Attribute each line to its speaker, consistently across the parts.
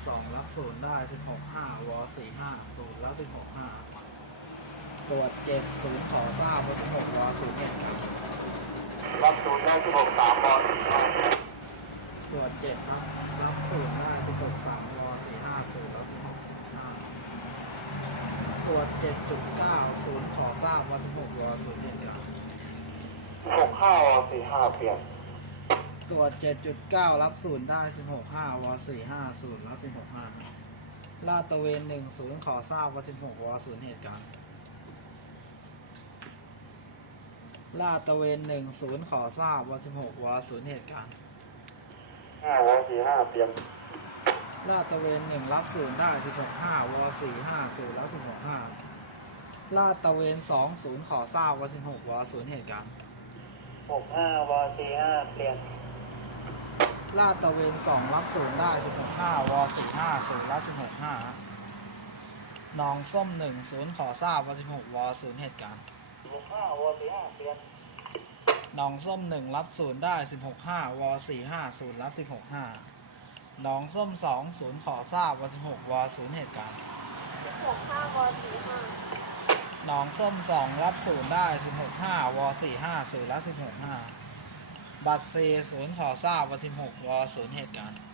Speaker 1: 2รับ0ได้16 5ว45 0แล้ว16 5ตรวจ7 0ขอทราบว่า16ว0 1ครับ
Speaker 2: รับ0ได้16 3ว
Speaker 1: ตรวจ7รับ0ได้16 3ว45 0แล้ว16 15ตรวจ7.9 0ขอทราบว่า16ว0 1ครับ
Speaker 2: 16 5ว45เปลี่ยน
Speaker 1: ตรวจ7.9 รับ0ได้16 5ว45 0แล้ว16 5ลาดตระเวน1 0ขอทราบว่า16ว0เหตุการณ์ลาดตระเวน1 0ขอทราบว่า16ว0เหตุการณ์
Speaker 2: 5ว45เปลี่ยน
Speaker 1: ลาดตระเวน1รับ0ได้16 5ว45 0แล้ว16 5ลาดตระเวน2 0ขอทราบว่า16ว0เหตุการณ์
Speaker 2: 65ว45เปลี่ยน
Speaker 1: ลาดตระเวน2รับ0ได้16 5ว45 0แล้ว16 5หนองส้ม1 0ขอทราบว่า16ว0เหตุการณ์
Speaker 2: 15ว45เปลี่ยน
Speaker 1: หนองส้ม1รับ0ได้16 5ว45 0รับ16 5หนองส้ม2 0ขอทราบว่า16ว0เหตุการณ์
Speaker 3: 16 5ว45
Speaker 1: หนองส้ม2รับ0ได้16 5ว45 0รับ16 5บัตร C 0ขอทราบว่า16ว0เหตุการณ์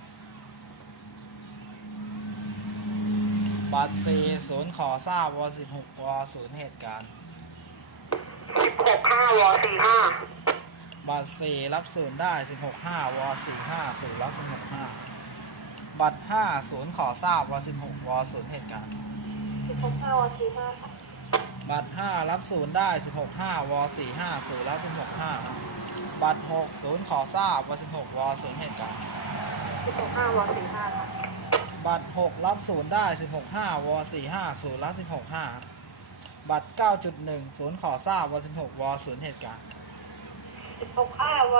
Speaker 1: บัตร C 0ขอทราบว่า16ว0เหตุการณ์
Speaker 2: 16 5ว45
Speaker 1: บัตร C รับ0ได้16 5ว45 0รับ16 5บัตร5 0ขอทราบว่า16ว0เหตุการณ์
Speaker 3: 16 5ว45ค่ะ
Speaker 1: บัตร5รับ0ได้16 5ว45 0รับ16 5บัตร6 0ขอทราบว่า16ว0เหตุการณ์
Speaker 3: 16 5ว45ค่ะ
Speaker 1: บัตร6รับ0ได้16 5ว45 0รับ16 5บัตร 9.1 0ขอทราบว่า16ว0เหตุการณ์
Speaker 3: 16 5ว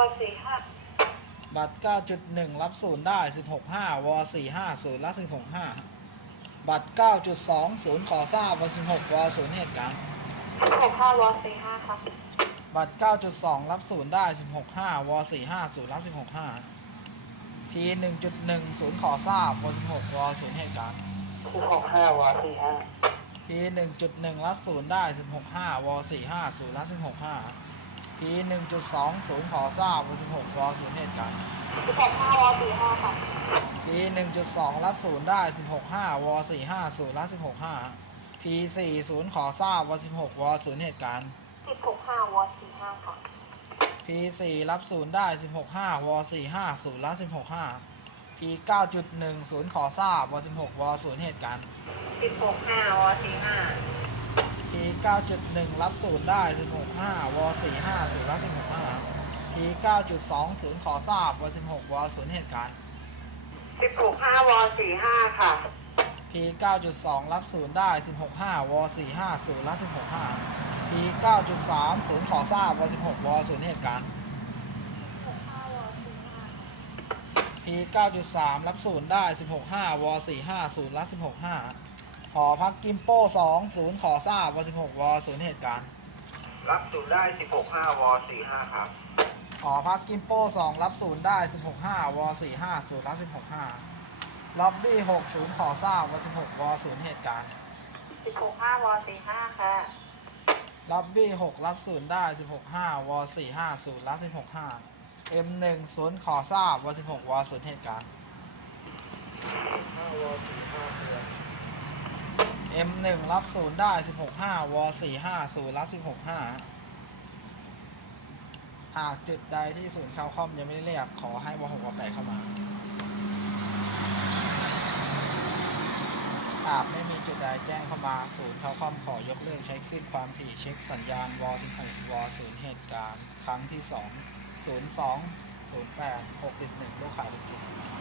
Speaker 3: 45
Speaker 1: บัตร 9.1 รับ0ได้16 5ว45 0รับ16 5บัตร 9.2 0ขอทราบว่า16ว0เหตุการณ์
Speaker 3: 16 5ว45ค่ะ
Speaker 1: บัตร 9.2 รับ0ได้16 5ว45 0รับ16 5 P 1.1 0ขอทราบว่า16ว0เหตุการณ์
Speaker 2: 16 5ว45
Speaker 1: P 1.1 รับ0ได้16 5ว45 0รับ16 5 P 1.2 0ขอทราบว่า16ว0เหตุการณ์
Speaker 3: 16 5ว45ค่ะ
Speaker 1: P 1.2 รับ0ได้16 5ว45 0รับ16 5 P 40ขอทราบว่า16ว0เหตุการณ์
Speaker 3: 16 5ว45ค่ะ
Speaker 1: P 4รับ0ได้16 5ว45 0รับ16 5 P 9.1 0ขอทราบว่า16ว0เหตุการณ์
Speaker 3: 16 5ว45
Speaker 1: P 9.1 รับ0ได้16 5ว45 0รับ16 5 P 9.2 0ขอทราบว่า16ว0เหตุการณ์
Speaker 3: 16 5ว45ค่ะ
Speaker 1: P 9.2 รับ0ได้16 5ว45 0รับ16 5 P 9.3 0ขอทราบว่า16ว0เหตุการณ์
Speaker 3: 16 5ว45
Speaker 1: P 9.3 รับ0ได้16 5ว45 0รับ16 5หอพักกิมโป้2 0ขอทราบว่า16ว0เหตุการณ์
Speaker 2: รับ0ได้16 5ว45ครับ
Speaker 1: หอพักกิมโป้2รับ0ได้16 5ว45 0รับ16 5ล็อบบี้6 0ขอทราบว่า16ว0เหตุการณ์
Speaker 3: 16 5ว45ค่ะ
Speaker 1: ล็อบบี้6รับ0ได้16 5ว45 0รับ16 5 M1 0ขอทราบว่า16ว0เหตุการณ์
Speaker 2: 5ว45เปลี่ยน
Speaker 1: M1 รับ0ได้16 5ว45 0รับ16 5หากจุดใดที่ศูนย์ข่าวคอมยังไม่ได้เรียกขอให้ว6ว8เข้ามาหากไม่มีจุดใดแจ้งเข้ามาศูนย์ข่าวคอมขอยกเลิกใช้คลื่นความถี่เช็คสัญญาณว16ว0เหตุการณ์ครั้งที่2 02 08 61ลูกขายธุรกิจ